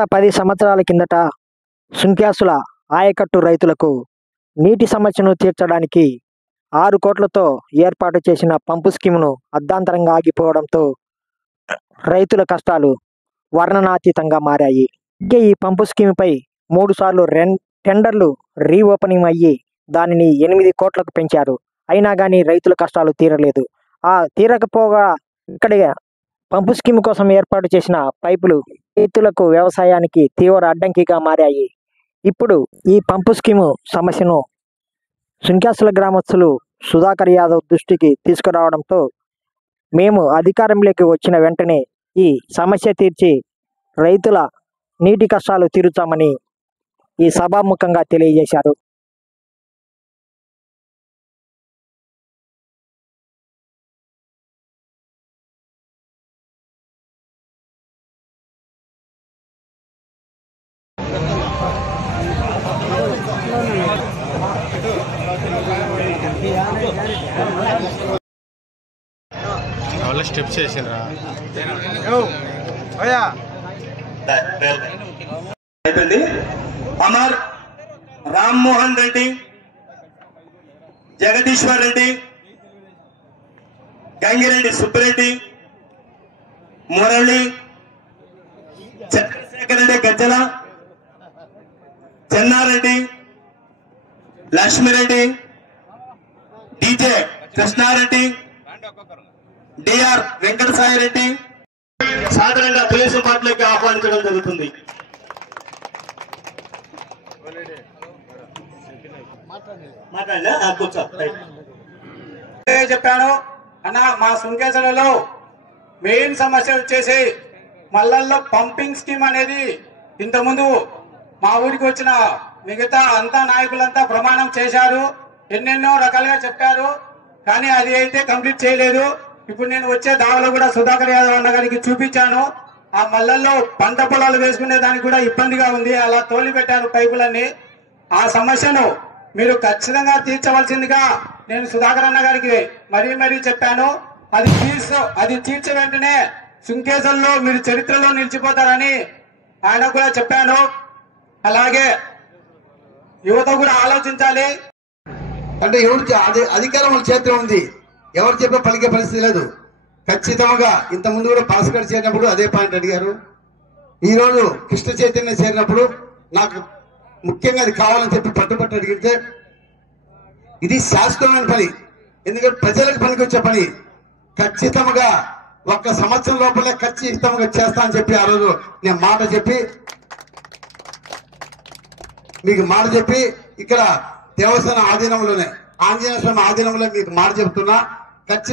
గత 10 సంవత్సరాల కిందట సుంక్యాసుల ఆయకట్టు రైతులకు నీటి సమస్యను తీర్చడానికి 6 కోట్లతో ఏర్పాటు చేసిన పంపు స్కీమును అర్ధాంతరంగా ఆగిపోవడంతో రైతుల కష్టాలు వర్ణనాతీతంగా మారాయి. ఈ పంపు స్కీముపై 3 సార్లు టెండర్లు రీఓపెనింగ్ అయ్యి దానిని 8 కోట్లకు పెంచారు. అయినా కానీ రైతుల కష్టాలు తీరలేదు. తీరకపోగా ఇక్కడ పంపు స్కీమ్ కోసం ఏర్పాటు చేసిన పైపులు రైతులకు వ్యవసాయానికి తీవ్ర అడ్డంకిగా మారాయి. ఇప్పుడు ఈ పంపు స్కీము సమస్యను సుంక్యాసుల గ్రామస్తులు సుధాకర్ యాదవ్ దృష్టికి తీసుకురావడంతో మేము అధికారంలోకి వచ్చిన వెంటనే ఈ సమస్య తీర్చి రైతుల నీటి కష్టాలు తీరుతామని ఈ సభాముఖంగా తెలియజేశారు. స్టెప్స్ చేసిరా అమర్ రామ్మోహన్ రెడ్డి, జగదీశ్వర్ రెడ్డి, గంగిరెడ్డి సుబ్బరెడ్డి, మురళి, చంద్రశేఖర్ రెడ్డి గజ్జల, చెన్నారెడ్డి, లక్ష్మిరెడ్డి, డీజే కృష్ణారెడ్డి, డిఆర్ వెంకటసాయి రెడ్డి సాధారణంగా తెలుగుదేశం పార్టీలోకి ఆహ్వానించడం జరుగుతుంది. చెప్పాను అన్న, మా సుంకేశ్వరలో మెయిన్ సమస్య వచ్చేసి మల్లల్లో పంపింగ్ స్కీమ్ అనేది ఇంతకుముందు మా ఊరికి వచ్చిన మిగతా అంతా నాయకులంతా ప్రమాణం చేశారు, ఎన్నెన్నో రకాలుగా చెప్పారు, కానీ అది అయితే కంప్లీట్ చేయలేదు. ఇప్పుడు నేను వచ్చే దావలో కూడా సుధాకర్ యాదవ్ అన్న గారికి చూపించాను. ఆ మల్లల్లో పంట పొలాలు వేసుకునే దానికి కూడా ఇబ్బందిగా ఉంది, అలా తోలి పెట్టారు పైపులన్నీ. ఆ సమస్యను మీరు ఖచ్చితంగా తీర్చవలసిందిగా నేను సుధాకర్ అన్న గారికి మరీ చెప్పాను. అది తీర్చే వెంటనే సుంకేశ్వర్లో మీరు చరిత్రలో నిలిచిపోతారని ఆయన కూడా చెప్పాను. అలాగే యువత కూడా ఆలోచించాలి. అంటే ఎవరు అధికారం వాళ్ళ చేతిలో ఉంది, ఎవరు చెప్పే పలికే పరిస్థితి లేదు. ఖచ్చితంగా ఇంత ముందు కూడా పాస్కర్ చేరినప్పుడు అదే పాయింట్ అడిగారు. ఈరోజు కృష్ణ చైతన్య చేరినప్పుడు నాకు ముఖ్యంగా అది కావాలని చెప్పి పట్టుబట్టి అడిగితే ఇది శాశ్వతమైన పని, ఎందుకంటే ప్రజలకు పనికి వచ్చే పని. ఖచ్చితంగా 1 సంవత్సరం లోపలే ఖచ్చితంగా చేస్తా అని చెప్పి ఆ రోజు నేను మాట చెప్పి ఇక్కడ దేవస్థానం ఆధీనంలోనే ఆంజనేయ స్వామి ఆధీనంలో మీకు మాట చెప్తున్నా. ఖచ్చితంగా